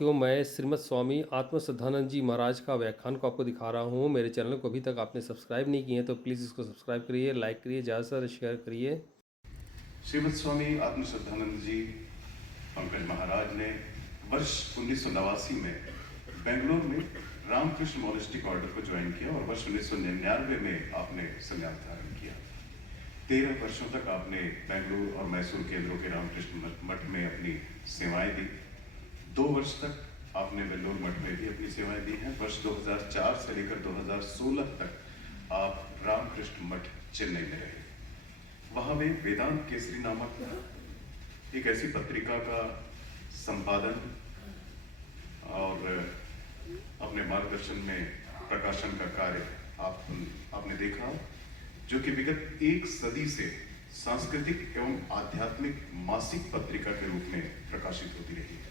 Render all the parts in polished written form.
साथियों, मैं श्रीमद स्वामी आत्म श्रद्धानंद जी महाराज का व्याख्यान को आपको दिखा रहा हूँ। मेरे चैनल को अभी तक आपने सब्सक्राइब नहीं किए हैं तो प्लीज़ इसको सब्सक्राइब करिए, लाइक करिए, ज़्यादा से ज़्यादा शेयर करिए। श्रीमद स्वामी आत्म श्रद्धानंद जी पंकज महाराज ने वर्ष 1989 में बेंगलोर में रामकृष्ण मोनेस्टिक ऑर्डर को ज्वाइन किया और वर्ष 1999 में आपने संन्यास धारण किया। 13 वर्षों तक आपने बेंगलुरु और मैसूर केंद्रों के रामकृष्ण मठ में अपनी सेवाएं दी। 2 वर्ष तक आपने वेल्लोर मठ में भी अपनी सेवाएं दी हैं। वर्ष 2004 से लेकर 2016 तक आप रामकृष्ण मठ चेन्नई में रहे। वहां वे वेदांत केसरी नामक एक ऐसी पत्रिका का संपादन और अपने मार्गदर्शन में प्रकाशन का कार्य आपने देखा, जो कि विगत 1 सदी से सांस्कृतिक एवं आध्यात्मिक मासिक पत्रिका के रूप में प्रकाशित होती रही है।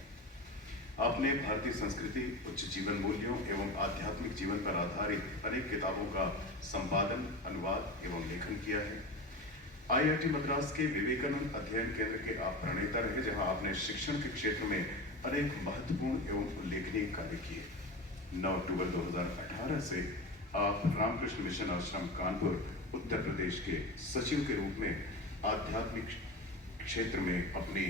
आपने भारतीय संस्कृति, उच्च जीवन मूल्यों एवं आध्यात्मिक जीवन पर आधारित अनेक किताबों का संपादन, अनुवाद एवं लेखन किया है। IIT मद्रास के विवेकानंद अध्ययन केंद्र के आप प्रणेता रहे, जहां आपने शिक्षण के क्षेत्र में अनेक महत्वपूर्ण एवं उल्लेखनीय कार्य किए। 9 अक्टूबर 2018 से आप रामकृष्ण मिशन आश्रम कानपुर उत्तर प्रदेश के सचिव के रूप में आध्यात्मिक क्षेत्र में अपनी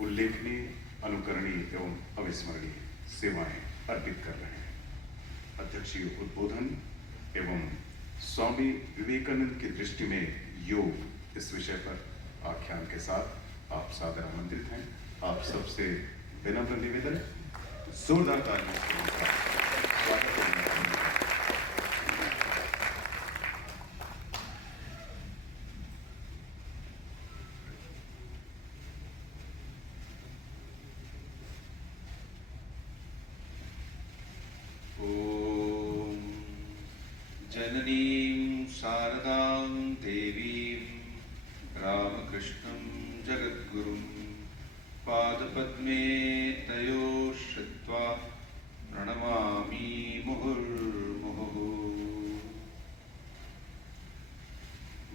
उल्लेखनीय, अनुकरणीय एवं अविस्मरणीय सेवाएं अर्पित कर रहे हैं। अध्यक्षीय उद्बोधन एवं स्वामी विवेकानंद की दृष्टि में योग इस विषय पर आख्यान के साथ आप सादर आमंत्रित हैं। आप सबसे विनम्र निवेदन, जोरदार तालियों से उनका स्वागत करना। ओम जननीं शारदां देवीं रामकृष्णं जगद्गुरुं पादपद्मे तयोः श्रित्वा प्रणमामि मुहुर्मुहुः।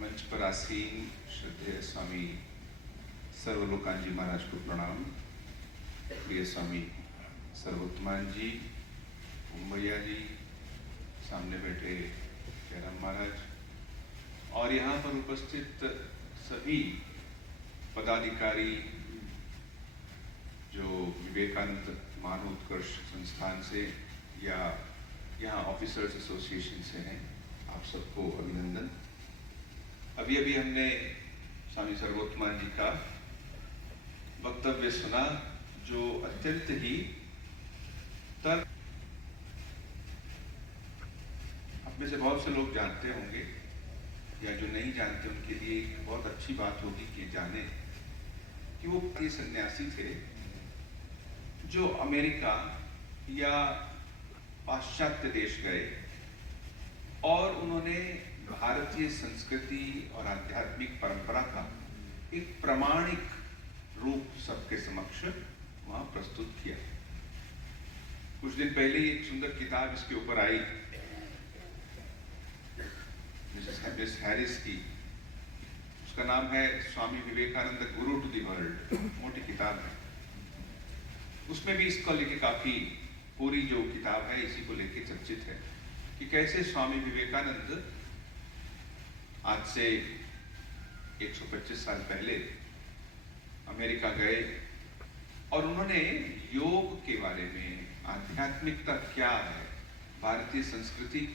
मंच पर आसीन श्रद्धेय स्वामी सर्वलोकान जी महाराज को प्रणाम। प्रिय स्वामी सर्वोत्तमान जी, भैया जी, सामने बैठे जयराम महाराज और यहाँ पर उपस्थित सभी पदाधिकारी जो विवेकानंद मानवोत्कर्ष संस्थान से या यहाँ ऑफिसर्स एसोसिएशन से हैं, आप सबको अभिनंदन। अभी अभी हमने स्वामी सर्वोत्तमान जी का वक्तव्य सुना, जो अत्यंत ही तर्क में से बहुत से लोग जानते होंगे या जो नहीं जानते उनके लिए एक बहुत अच्छी बात होगी कि जाने कि वो ये सन्यासी थे जो अमेरिका या पाश्चात्य देश गए और उन्होंने भारतीय संस्कृति और आध्यात्मिक परंपरा का एक प्रामाणिक रूप सबके समक्ष वहां प्रस्तुत किया। कुछ दिन पहले ही एक सुंदर किताब इसके ऊपर आई, मिस हैरिस की। उसका नाम है स्वामी विवेकानंद गुरु टू दी वर्ल्ड। मोटी किताब है। उसमें भी इसको लेके काफी, पूरी जो किताब है इसी को लेके चर्चित है कि कैसे स्वामी विवेकानंद आज से 125 साल पहले अमेरिका गए और उन्होंने योग के बारे में, आध्यात्मिकता क्या है, भारतीय संस्कृति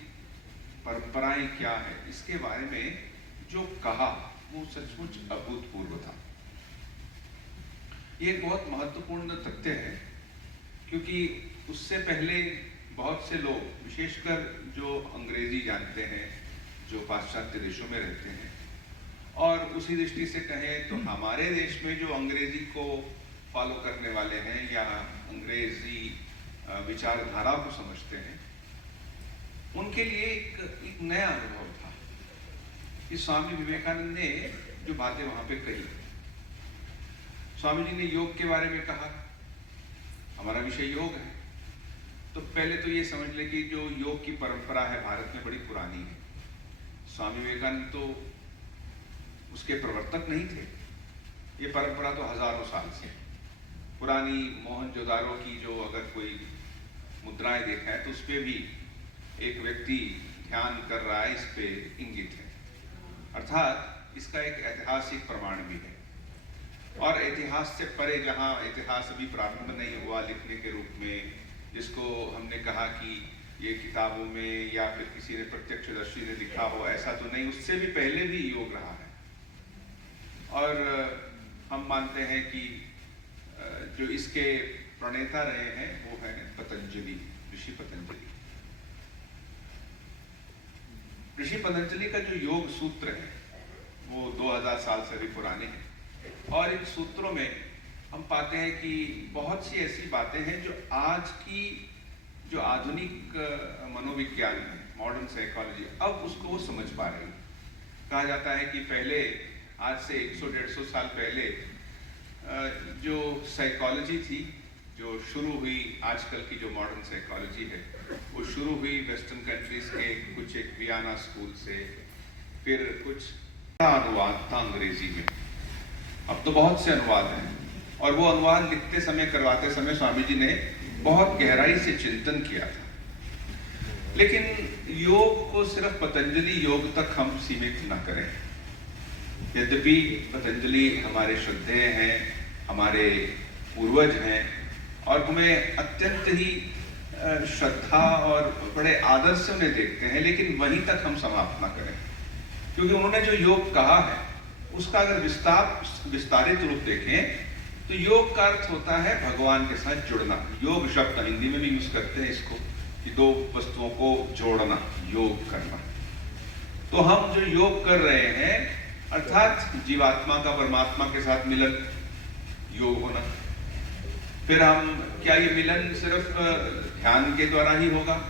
परंपराएं क्या है, इसके बारे में जो कहा वो सचमुच अभूतपूर्व था। ये एक बहुत महत्वपूर्ण तथ्य है क्योंकि उससे पहले बहुत से लोग, विशेषकर जो अंग्रेजी जानते हैं, जो पाश्चात्य देशों में रहते हैं, और उसी दृष्टि से कहें तो हमारे देश में जो अंग्रेजी को फॉलो करने वाले हैं या अंग्रेजी विचारधारा को समझते हैं, उनके लिए एक नया अनुभव था कि स्वामी विवेकानंद ने जो बातें वहां पे कही। स्वामी जी ने योग के बारे में कहा, हमारा विषय योग है, तो पहले तो ये समझ ले कि जो योग की परंपरा है भारत में बड़ी पुरानी है। स्वामी विवेकानंद तो उसके प्रवर्तक नहीं थे, ये परंपरा तो हजारों साल से। पुरानी मोहनजोदारो की जो अगर कोई मुद्राएं देखा है तो उस पे भी एक व्यक्ति ध्यान कर रहा है, इस पे इंगित है। अर्थात इसका एक ऐतिहासिक प्रमाण भी है। और इतिहास से परे, जहाँ इतिहास अभी प्रारंभ नहीं हुआ लिखने के रूप में, जिसको हमने कहा कि ये किताबों में या फिर किसी ने प्रत्यक्षदर्शी ने लिखा हो, ऐसा तो नहीं, उससे भी पहले भी योग रहा है। और हम मानते हैं कि जो इसके प्रणेता रहे हैं वो है पतंजलि, ऋषि पतंजलि। ऋषि पतंजलि का जो योग सूत्र है वो 2000 साल से भी पुराने हैं। और इन सूत्रों में हम पाते हैं कि बहुत सी ऐसी बातें हैं जो आज की जो आधुनिक मनोविज्ञान है, मॉडर्न साइकोलॉजी, अब उसको वो समझ पा रही है। कहा जाता है कि पहले, आज से 100-150 साल पहले जो साइकोलॉजी थी, जो शुरू हुई, आजकल की जो मॉडर्न साइकोलॉजी है, वो शुरू हुई वेस्टर्न कंट्रीज के कुछ एक वियना स्कूल से, फिर कुछ अनुवाद था अंग्रेजी में। अब तो बहुत से अनुवाद हैं, और वो अनुवाद लिखते समय, करवाते समय स्वामी जी ने बहुत गहराई से चिंतन किया था। लेकिन योग को सिर्फ पतंजलि योग तक हम सीमित न करें। यद्यपि पतंजलि हमारे श्रद्धेय हैं, हमारे पूर्वज हैं, और हमें अत्यंत ही श्रद्धा और बड़े आदर से उन्हें देखते हैं, लेकिन वहीं तक हम समाप्त न करें। क्योंकि उन्होंने जो योग कहा है उसका अगर विस्तारित रूप देखें तो योग का अर्थ होता है भगवान के साथ जुड़ना। योग शब्द हिंदी में भी यूज करते हैं इसको, कि दो वस्तुओं को जोड़ना, योग करना। तो हम जो योग कर रहे हैं, अर्थात जीवात्मा का परमात्मा के साथ मिलन, योग होना। फिर हम, क्या ये मिलन सिर्फ ध्यान के द्वारा ही होगा?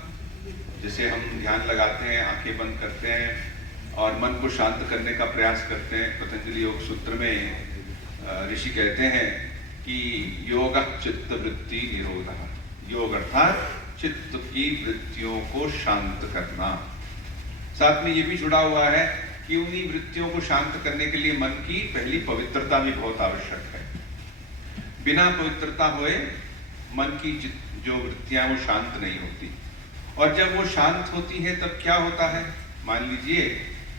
जैसे हम ध्यान लगाते हैं, आंखें बंद करते हैं और मन को शांत करने का प्रयास करते हैं। पतंजलि योग सूत्र में ऋषि कहते हैं कि योग चित्त वृत्ति निरोधः, योग अर्थात चित्त की वृत्तियों को शांत करना। साथ में ये भी जुड़ा हुआ है कि उन्हीं वृत्तियों को शांत करने के लिए मन की पहली पवित्रता भी बहुत आवश्यक है। बिना पवित्रता हुए मन की जो वृत्तियां वो शांत नहीं होती। और जब वो शांत होती है तब क्या होता है? मान लीजिए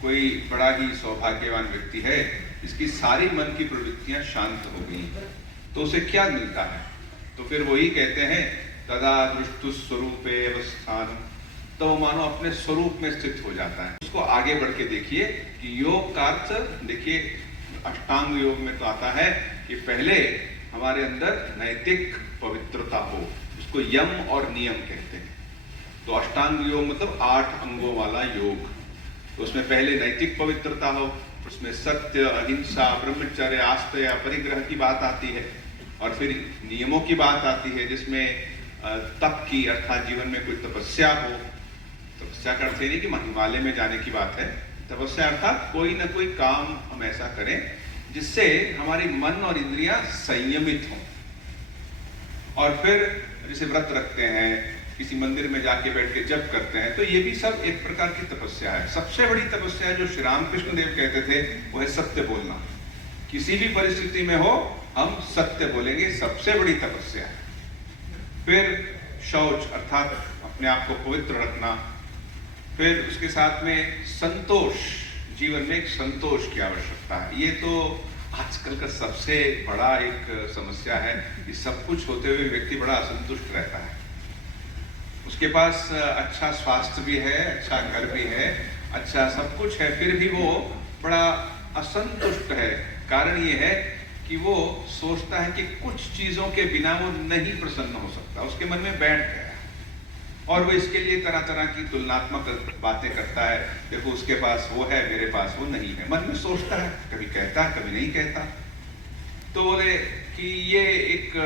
कोई बड़ा ही सौभाग्यवान व्यक्ति है, इसकी सारी मन की प्रवृत्तियां शांत हो गई, तो उसे क्या मिलता है? तो फिर वही कहते हैं तदा दृष्टु स्वरूपे अवस्थान, तो मानो अपने स्वरूप में स्थित हो जाता है। उसको आगे बढ़ के देखिए कि योग का अर्थ देखिए, अष्टांग योग में तो आता है कि पहले हमारे अंदर नैतिक पवित्रता हो, उसको यम और नियम कहते हैं। तो अष्टांग योग मतलब 8 अंगों वाला योग। तो उसमें पहले नैतिक पवित्रता हो, उसमें सत्य, अहिंसा, ब्रह्मचर्य, आस्तेय, परिग्रह की बात आती है, और फिर नियमों की बात आती है जिसमें तप की, अर्थात जीवन में कोई तपस्या हो। तपस्या का अर्थ नहीं कि हिमालय में जाने की बात है, तपस्या अर्थात कोई ना कोई काम हम ऐसा करें जिससे हमारी मन और इंद्रियां संयमित हों। और फिर जैसे व्रत रखते हैं, किसी मंदिर में जाके बैठ के जप करते हैं, तो ये भी सब एक प्रकार की तपस्या है। सबसे बड़ी तपस्या जो श्री रामकृष्ण देव कहते थे वो है सत्य बोलना। किसी भी परिस्थिति में हो हम सत्य बोलेंगे, सबसे बड़ी तपस्या है। फिर शौच अर्थात अपने आप को पवित्र रखना। फिर उसके साथ में संतोष, जीवन में एक संतोष की आवश्यकता है। ये तो आजकल का सबसे बड़ा एक समस्या है कि सब कुछ होते हुए व्यक्ति बड़ा असंतुष्ट रहता है। उसके पास अच्छा स्वास्थ्य भी है, अच्छा घर भी है, अच्छा सब कुछ है, फिर भी वो बड़ा असंतुष्ट है। कारण ये है कि वो सोचता है कि कुछ चीजों के बिना वो नहीं प्रसन्न हो सकता, उसके मन में बैठ गया और वो इसके लिए तरह तरह की तुलनात्मक बातें करता है। देखो उसके पास वो है, मेरे पास वो नहीं है, मन में सोचता है, कभी कहता है कभी नहीं कहता। तो बोले कि ये एक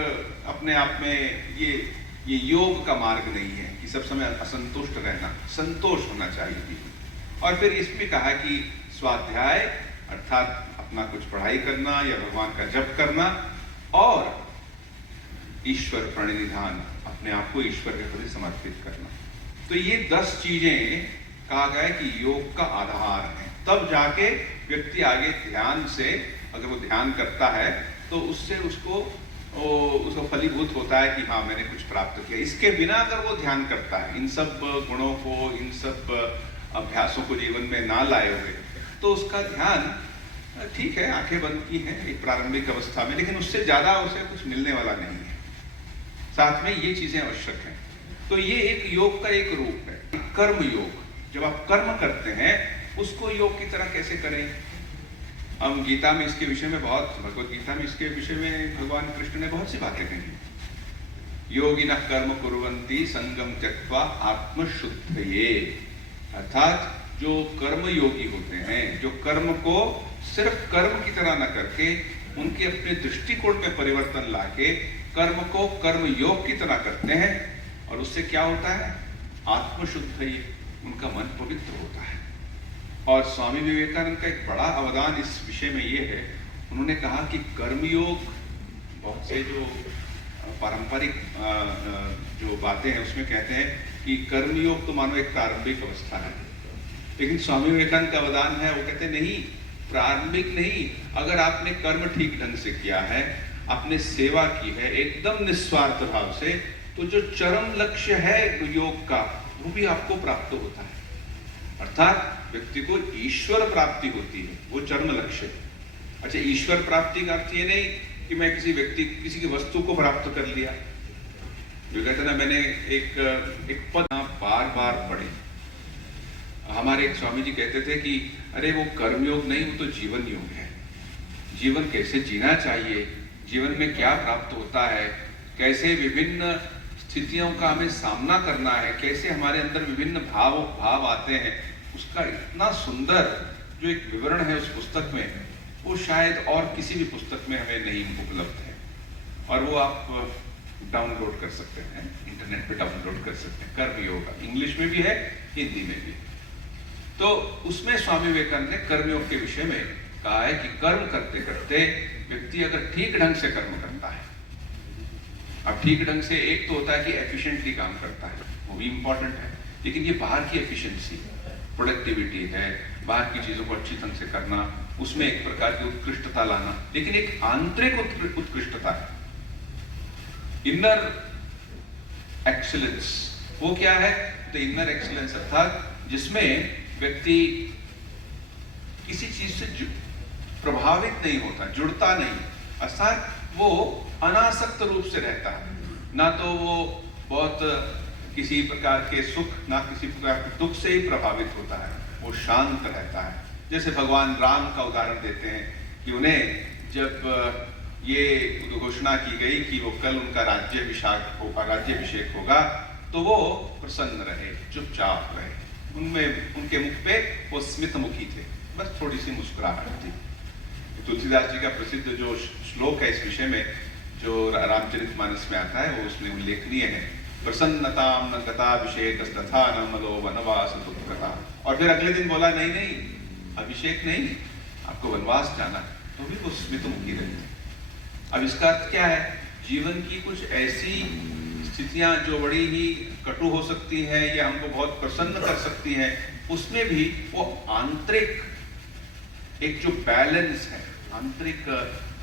अपने आप में ये योग का मार्ग नहीं है कि सब समय असंतुष्ट रहना, संतोष होना चाहिए। और फिर इसमें कहा कि स्वाध्याय अर्थात अपना कुछ पढ़ाई करना या भगवान का जप करना, और ईश्वर प्रणिधान, अपने आप को ईश्वर के प्रति समर्पित करना। तो ये 10 चीजें कहा गया है कि योग का आधार है। तब जाके व्यक्ति आगे ध्यान से, अगर वो ध्यान करता है तो उससे उसको वो उसको फलीभूत होता है कि हाँ मैंने कुछ प्राप्त किया। इसके बिना अगर वो ध्यान करता है, इन सब गुणों को, इन सब अभ्यासों को जीवन में ना लाए हुए, तो उसका ध्यान ठीक है, आंखें बंद की हैं एक प्रारंभिक अवस्था में, लेकिन उससे ज्यादा उसे कुछ मिलने वाला नहीं है। साथ में ये चीजें आवश्यक हैं। तो ये एक योग का एक रूप है, कर्म योग। जब आप कर्म करते हैं उसको योग की तरह कैसे करें? हम गीता में इसके विषय में बहुत, भगवत गीता में इसके विषय में भगवान कृष्ण ने बहुत सी बातें कही। योगिनः कर्म कुर्वन्ति संगम त्यक्त्वा आत्मशुद्धये। अर्थात जो कर्म योगी होते हैं, जो कर्म को सिर्फ कर्म की तरह न करके उनके अपने दृष्टिकोण में परिवर्तन लाके कर्म को कर्म योग की तरह करते हैं, और उससे क्या होता है? आत्मशुद्धये, उनका मन पवित्र होता है। और स्वामी विवेकानंद का एक बड़ा अवदान इस विषय में ये है, उन्होंने कहा कि कर्मयोग, बहुत से जो पारंपरिक जो बातें हैं उसमें कहते हैं कि कर्मयोग तो मानो एक प्रारंभिक अवस्था है, लेकिन स्वामी विवेकानंद का अवदान है, वो कहते नहीं, प्रारंभिक नहीं, अगर आपने कर्म ठीक ढंग से किया है, आपने सेवा की है एकदम निस्वार्थ भाव से, तो जो चरम लक्ष्य है योग का वो भी आपको प्राप्त होता है। अर्थात व्यक्ति को ईश्वर प्राप्ति होती है, वो चरम लक्ष्य है। अच्छा, ईश्वर प्राप्ति का अर्थ ये नहीं कि मैं किसी व्यक्ति, किसी की वस्तु को प्राप्त कर लिया। जो कहते ना, मैंने एक पद बार बार पढ़े। हमारे एक स्वामी जी कहते थे कि अरे वो कर्मयोग नहीं, वो तो जीवन योग है। जीवन कैसे जीना चाहिए, जीवन में क्या प्राप्त होता है, कैसे विभिन्न स्थितियों का हमें सामना करना है, कैसे हमारे अंदर विभिन्न भाव आते हैं, उसका इतना सुंदर जो एक विवरण है उस पुस्तक में, वो शायद और किसी भी पुस्तक में हमें नहीं उपलब्ध है। और वो आप डाउनलोड कर सकते हैं, इंटरनेट पे डाउनलोड कर सकते हैं। कर्मयोग इंग्लिश में भी है, हिंदी में भी। तो उसमें स्वामी विवेकानंद ने कर्मयोग के विषय में कहा है कि कर्म करते करते व्यक्ति अगर ठीक ढंग से कर्म करता है, अब ठीक ढंग से एक तो होता है कि एफिशिएंटली काम करता है, वो भी इंपॉर्टेंट है, लेकिन ये बाहर की एफिशिएंसी, प्रोडक्टिविटी है, बाहर की चीजों को अच्छी ढंग से करना, उसमें एक प्रकार की उत्कृष्टता लाना, लेकिन एक आंतरिक उत्कृष्टता है, इनर एक्सीलेंस। वो क्या है? तो इनर एक्सीलेंस अर्थात जिसमें व्यक्ति किसी चीज से प्रभावित नहीं होता, जुड़ता नहीं, अर्थात वो अनासक्त रूप से रहता है, ना तो वो बहुत किसी प्रकार के सुख, ना किसी प्रकार के दुख से ही प्रभावित होता है, वो शांत रहता है। जैसे भगवान राम का उदाहरण देते हैं कि उन्हें जब ये घोषणा की गई कि वो कल उनका राज्याभिषेक होगा, तो वो प्रसन्न रहे, चुपचाप रहे, उनमें उनके मुख पे वो स्मित मुखी थे, बस थोड़ी सी मुस्कुराहट थी। तुलसीदास जी का प्रसिद्ध जो श्लोक है इस विषय में, जो रामचरितमानस में आता है, वो उसमें उल्लेखनीय है, प्रसन्नताम न गताभिषेक तथा न मलो वनवास दुःखता। और फिर अगले दिन बोला नहीं नहीं, अभिषेक नहीं, आपको वनवास जाना है, तो भी वो स्मित मुखी रहते। अब इसका अर्थ क्या है? जीवन की कुछ ऐसी स्थितियां जो बड़ी ही कटु हो सकती हैं या हमको बहुत प्रसन्न कर सकती हैं, उसमें भी वो आंतरिक एक जो बैलेंस है, आंतरिक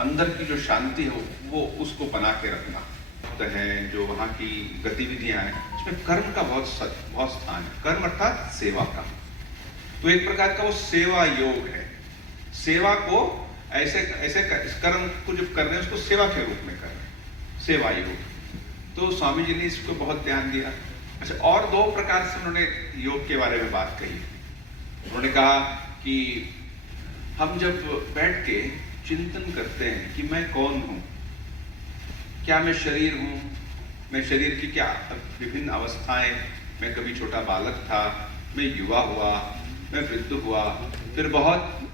अंदर की जो शांति हो, वो उसको बना के रखना है। जो वहाँ की गतिविधियां हैं, उसमें कर्म का बहुत स्थान है। कर्म अर्थात सेवा का, तो एक प्रकार का वो सेवा योग है। सेवा को ऐसे कर्म को जो कर रहे हैं उसको सेवा के रूप में कर रहे हैं, सेवा योग। तो स्वामी जी ने इसको बहुत ध्यान दिया। अच्छा, और दो प्रकार से उन्होंने योग के बारे में बात कही। उन्होंने कहा कि हम जब बैठ के चिंतन करते हैं कि मैं कौन हूँ, क्या मैं शरीर हूँ, मैं शरीर की क्या विभिन्न अवस्थाएं, मैं कभी छोटा बालक था, मैं युवा हुआ, मैं वृद्ध हुआ, फिर बहुत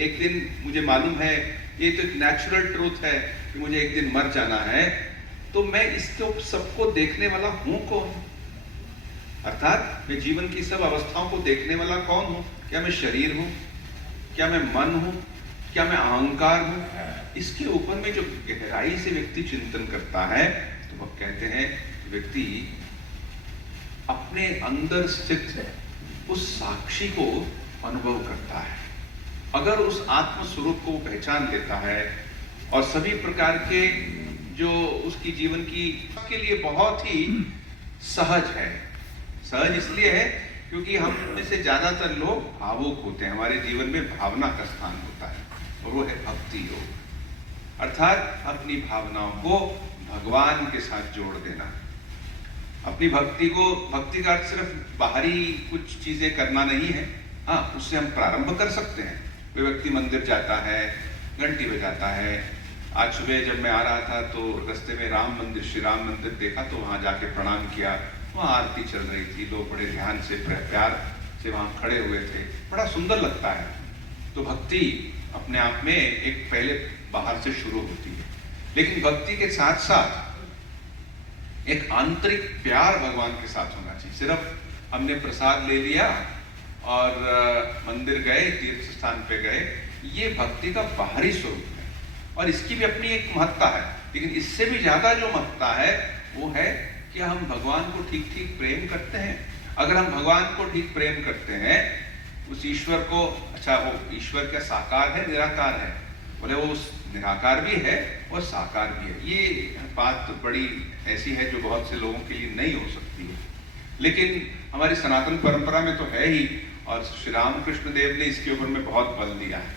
एक दिन मुझे मालूम है, ये तो एक नेचुरल ट्रूथ है कि मुझे एक दिन मर जाना है, तो मैं इसको सबको देखने वाला हूँ कौन? अर्थात मैं जीवन की सब अवस्थाओं को देखने वाला कौन हूँ? क्या मैं शरीर हूँ, क्या मैं मन हूँ, क्या मैं अहंकार हूँ? इसके ऊपर में जो गहराई से व्यक्ति चिंतन करता है, तो वह कहते हैं व्यक्ति अपने अंदर स्थित उस साक्षी को अनुभव करता है। अगर उस आत्म स्वरूप को पहचान लेता है और सभी प्रकार के जो उसकी जीवन की के लिए बहुत ही सहज है। सहज इसलिए है क्योंकि हम में से ज्यादातर लोग भावुक होते हैं, हमारे जीवन में भावना का स्थान होता है, और वो है भक्ति योग। अर्थात अपनी भावनाओं को भगवान के साथ जोड़ देना। अपनी भक्ति का अर्थ सिर्फ बाहरी कुछ चीजें करना नहीं है। हाँ, उससे हम प्रारंभ कर सकते हैं। कोई व्यक्ति मंदिर जाता है, घंटी बजाता है। आज सुबह जब मैं आ रहा था तो रास्ते में श्री राम मंदिर देखा, तो वहां जाके प्रणाम किया। वहाँ आरती चल रही थी, लोग बड़े ध्यान से प्यार से वहाँ खड़े हुए थे, बड़ा सुंदर लगता है। तो भक्ति अपने आप में एक पहले बाहर से शुरू होती है, लेकिन भक्ति के साथ साथ एक आंतरिक प्यार भगवान के साथ होना चाहिए। सिर्फ हमने प्रसाद ले लिया और मंदिर गए, तीर्थ स्थान पे गए, ये भक्ति का बाहरी स्वरूप है, और इसकी भी अपनी एक महत्ता है। लेकिन इससे भी ज्यादा जो महत्ता है वो है कि हम भगवान को ठीक ठीक प्रेम करते हैं। अगर हम भगवान को ठीक प्रेम करते हैं, उस ईश्वर को, अच्छा वो ईश्वर क्या साकार है निराकार है? बोले वो निराकार भी है और साकार भी है। ये बात बड़ी ऐसी है जो बहुत से लोगों के लिए नहीं हो सकती है, लेकिन हमारी सनातन परंपरा में तो है ही। और श्री रामकृष्ण देव ने इसके ऊपर में बहुत बल दिया है।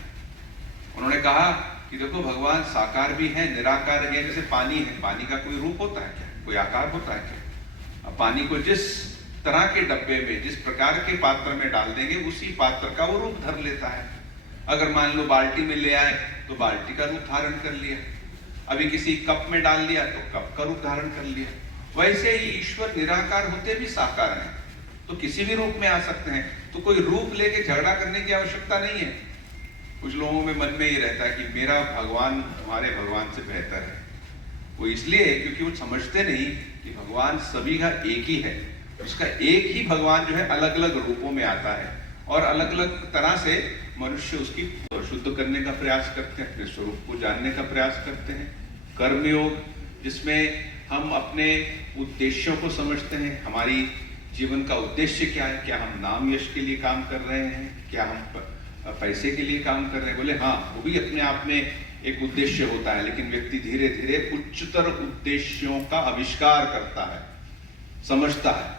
उन्होंने कहा कि देखो भगवान साकार भी है, निराकार है। जैसे पानी है, पानी का कोई रूप होता है क्या? कोई आकार होता है क्या? अब पानी को जिस तरह के डब्बे में, जिस प्रकार के पात्र में डाल देंगे, उसी पात्र का वो रूप धर लेता है। अगर मान लो बाल्टी में ले आए तो बाल्टी का रूप धारण कर लिया, अभी किसी कप में डाल दिया तो कप का रूप धारण कर लिया। वैसे ही ईश्वर निराकार होते भी साकार हैं, तो किसी भी रूप में आ सकते हैं। तो कोई रूप लेके झगड़ा करने की आवश्यकता नहीं है। कुछ लोगों में मन में ये रहता है कि मेरा भगवान तुम्हारे भगवान से बेहतर है। वो इसलिए क्योंकि वो समझते नहीं कि भगवान सभी का एक ही है। उसका एक ही भगवान जो है अलग अलग रूपों में आता है, और अलग अलग तरह से मनुष्य उसकी शुद्ध करने का प्रयास करते हैं, अपने स्वरूप को जानने का प्रयास करते हैं। कर्मयोग, जिसमें हम अपने उद्देश्यों को समझते हैं। हमारी जीवन का उद्देश्य क्या है? क्या हम नाम यश के लिए काम कर रहे हैं? क्या हम पैसे के लिए काम कर रहे हैं? बोले हाँ, वो भी अपने आप में एक उद्देश्य होता है, लेकिन व्यक्ति धीरे धीरे उच्चतर उद्देश्यों का आविष्कार करता है, समझता है।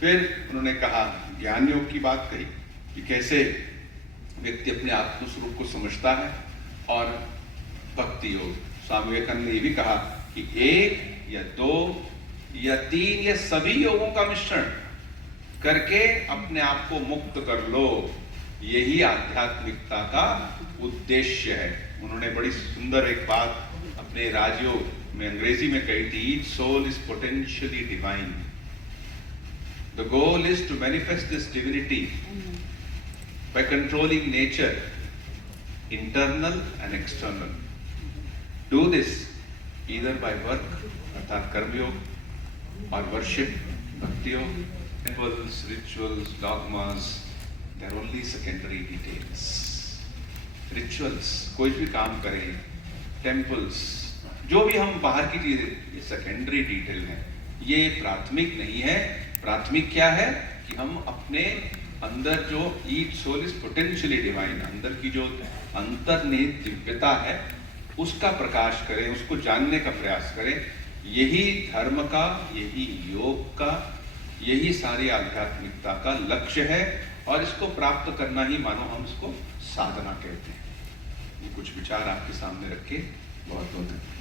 फिर उन्होंने कहा, ज्ञान योग की बात कही कि कैसे व्यक्ति अपने आत्मस्वरूप को समझता है। और भक्ति योग, स्वामी विवेकानंद ने ये भी कहा कि 1 या 2 या 3 या सभी योगों का मिश्रण करके अपने आप को मुक्त कर लो, यही आध्यात्मिकता का उद्देश्य है। उन्होंने बड़ी सुंदर एक बात अपने राजयोग में अंग्रेजी में कही थी, each soul is potentially divine, the goal is to manifest this divinity by controlling nature, internal and external. Do this either by work, अर्थात कर्मयोग, or worship, bhakti योग. Temples, rituals, dogmas, they are only secondary details. Rituals, कोई भी काम करें, temples, जो भी हम बाहर की चीजें, ये सेकेंडरी डिटेल है, ये प्राथमिक नहीं है। प्राथमिक क्या है कि हम अपने अंदर जो each soul is potentially divine, अंदर की जो अंतर्निहित दिव्यता है उसका प्रकाश करें, उसको जानने का प्रयास करें। यही धर्म का, यही योग का, यही सारी आध्यात्मिकता का लक्ष्य है, और इसको प्राप्त करना ही मानो हम इसको साधना कहते हैं। ये कुछ विचार आपके सामने रखे, बहुत बहुत धन्यवाद।